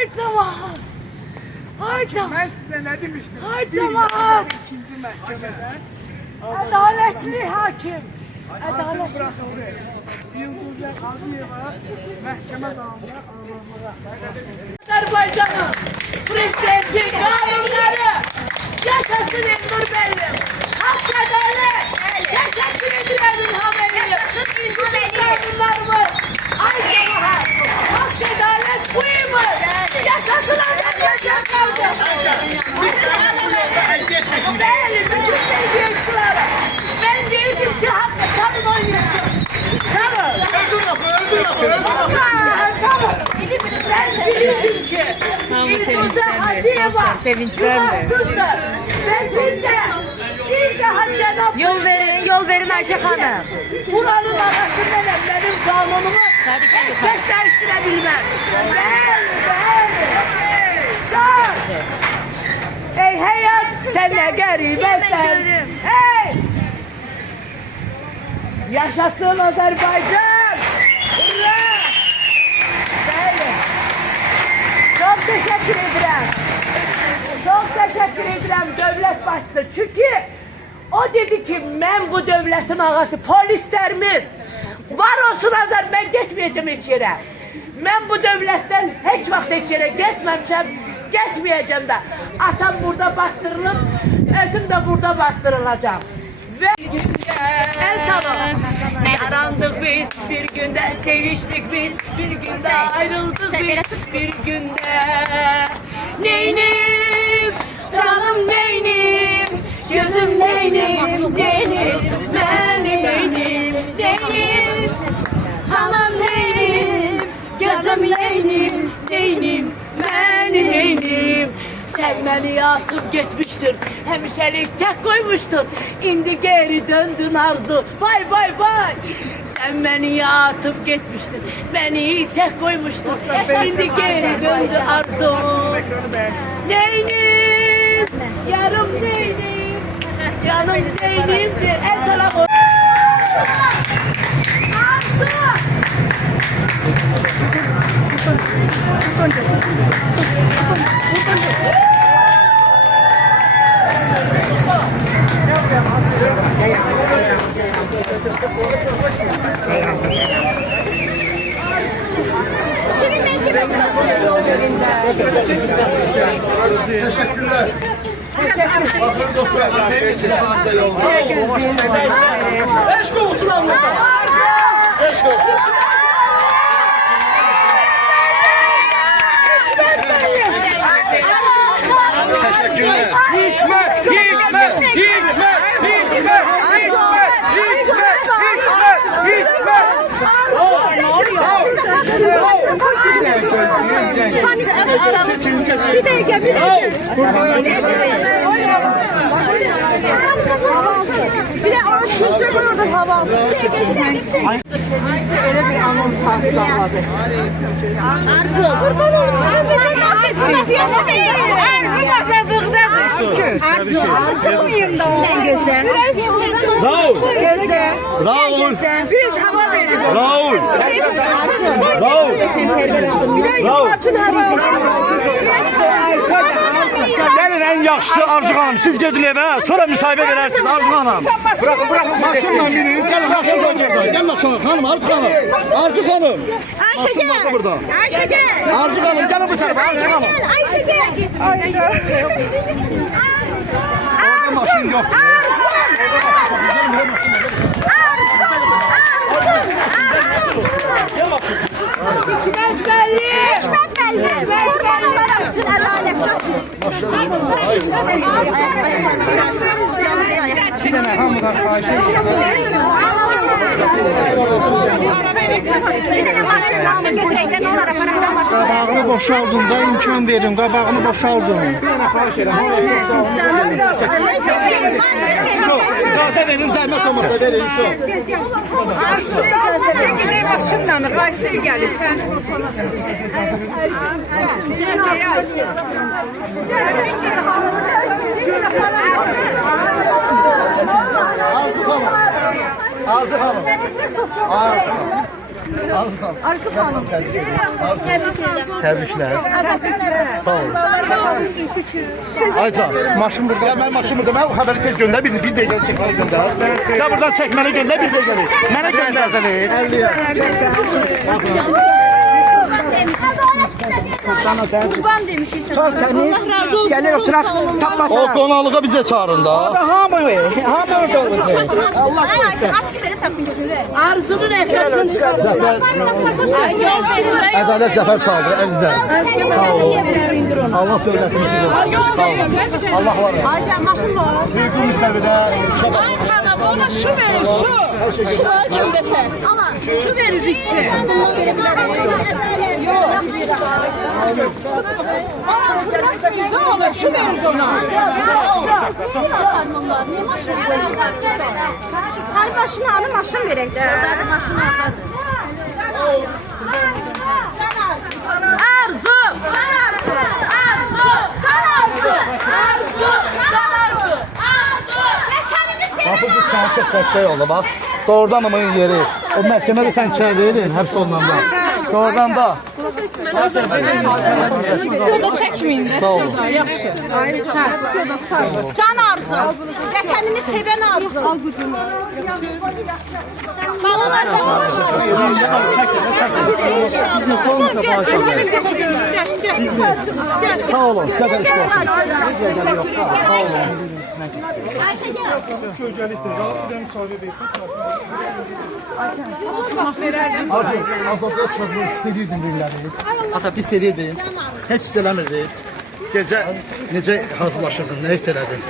Ay cemaat. Ay cemaat. Ben size ne demiştim? Ay cemaat. İkinci mahkemede Adaletli hakim. Adalet. artık bırakıldı. Yıldızlar Hacıyeva mahkeme zamanında anlamaya. Azerbaycan'ın prezidentin kanunları yaşasın İlmur Bey'im. Hak adalet. Yaşasın İlham Aliyev. Yaşasın İlham Aliyev. Kanunlarımız. Ay cemaat. Hak adalet buymuş. Yaşasın Azerbaycan kaldı. Benim bütün medyacılara. Ben değildim ki hakkı çalın oynayacağım. Çalın. Çalın. Ben biliyordum ki İlmur'da Hacıyeva günahsızdır. Ve bir daha Cenab-ı Yol verin Ayşe Hanım. Buranın arasında benim kanunumu hiç değiştirebilmem. Ey hayat sen ne garibesin. Hey! Yaşasın Azerbaycan. Hurra! Bəli. Çok teşekkür ederim. Çok teşekkür ederim devlet başçısı. Çünkü o dedi ki ben bu devletin ağası polislerimiz var olsun Azər ben gitmeyeceğim hiç yere. Ben bu devletten hiç vakit hiç yere gitmeyeceğim. Gitmeyeceğim de. Atam burada bastırılıp özüm de burada bastırılacağım. Ve el çalalım. Yarandık biz bir günde, seviştik biz bir günde, ayrıldık biz bir günde. Neynim, canım neynim, gözüm neynim, neynim, ben neynim, neynim, canım neynim, gözüm neynim, neynim, ben neynim. Sen beni atıp gitmiştin, hemşerik tek koymuştun. İndi geri döndün arzu, vay vay vay. Sen beni atıp gitmiştin, beni tek koymuştun. İndi geri döndü arzu. Neynim, yarım neynim, canım neynim, bir el çalak. Arzu! Teşekkürler. Bakın dostlar. Eşk olsun ablası. Eşk olsun. Teşekkürler. Hikmet, hikmet, hikmet, hikmet, hikmet, Bir dakika. Bir de o kimse var orada hava alsın. Öyle bir anons patladı. Arzu. Kurban olun. Cemil'in arkasında yaşayın. Arzu başladıktadır. Şükür. Arzu. Sıkmayayım da ondan gözüm. Raul. Gözüm. Raul. Biraz hava verin. Raul. Raul. Raul. Parçın hava alsın. Gelin en yaşlı Arzu Hanım. Siz gidin eve. Sonra müsahibə verərsiniz Arzu Hanım. Bırakın. Maşınla binin. Gelin maşınla burada. Gel maşınla hanım Arzu Hanım. Arzu Hanım. Ayşe gel. Maşın burada. Ayşe gel. Arzu Hanım gelin bu tarafa Arzu Hanım. Ayşe gel. Orada maşın yok. Hikmet belli. Hikmet belli. Kurbanlar olsun adalet. Bir tane hamıdan Qabağını boşaldın da imkan verin. Qabağını boşaldın. İcazə verin, zəhmət olmasa verin. Ne gideyim başımdan, karşıya gelirsen. Arzu Hanım. Arzu Hanım. Arzu Hanım. Arzu xanım. Təbriklər. Sağ olun. Ayca, maşın burada. Ya mən maşın burada. Mən o xəbəri tez göndər. Bir dəqiqə çəkməni göndər. Ya buradan çəkməni göndər. Bir dəqiqə. Mənə göndər. 50'ye. Qurban demişik. Çok temiz. Gelir oturak tapmasa. O qonaqlığa bizə çağırın da. Hamı orada olacak. Allah korusun. Aç gidelim tapsın gözünü. Arzu'nun enflasyonu çıkardı. Ədalət zəfər çaldı, əzizlər. Sağ olun. Allah dövlətimizi versin. Sağ olun. Allah var. Ayda maşın var. Zeytun müstəvidə. Ay xanım ona su verin su. Su kim beter? Su verin içsin. Bundan verebilirim. Yok. Ne olur su verin ona. Ay maşını alın maşın verək də. Oradadır maşın oradadır. Arzu! Arzu! Arzu! Arzu! Arzu! Arzu! Bax, bu sənə çox dəstək oldu, bax. Doğrudan amın yeri. O məhkəmədə sən çəvirdin, həbs olunanda. Doğrudan da. Suda çəkməyin. Sağ olun. Can Arzu. Vətənini sevən Arzu. Balalar Sağ olun, sizə də iş olsun. Sağ olun. Köycəlikdir, rahat bir də müsahibə versin. Azadlığa çıxmasını istəyirdin dinləri. Ata pis edirdin. Heç hiss eləmirdin. Gecə necə hazırlaşırdın, nə hiss elədin?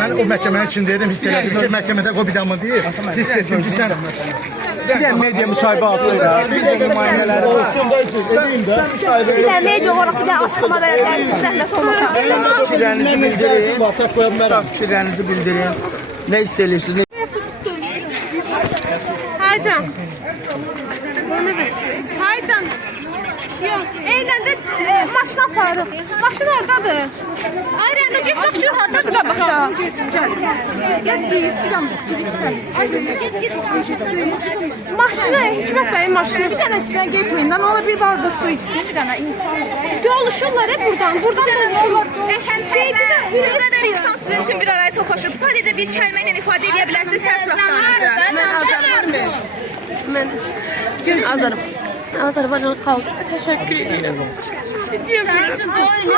Mən o məhkəmənin içindeydim, hiss elədim ki, məhkəmədə qobidanmı deyir. Hiss etdim ki, sən... Bir de medya müsahibə alsaydı, bir de nümayəndələri var. Bir də media olaraq bir də açıqlama verərdiniz, zəhmət olmasa. Fikirlərinizi bildirin, saf fikirlərinizi bildirin. Ne hiss edirsiniz? Haycan. Haycan. Yok, eğlendi. Maşın aparır. Maşın oradadır. Ay Rəməcik bak şu hardadır da bak da. Gel siz gidəm. Maşını Hikmət bəyin maşını bir dənə sizdən getməyin. Lan ola bir balaca su içsin bir dənə insan. Yoluşurlar hep buradan. Buradan da yollar. Şeydi də Bu qədər insan sizin üçün bir araya toplaşıb. Sadəcə bir kəlmə ilə ifadə edə bilərsiniz təəssürat canınızı. Ben Azarım. Azerbaycan halkı teşekkür ederim. Sen için doğru.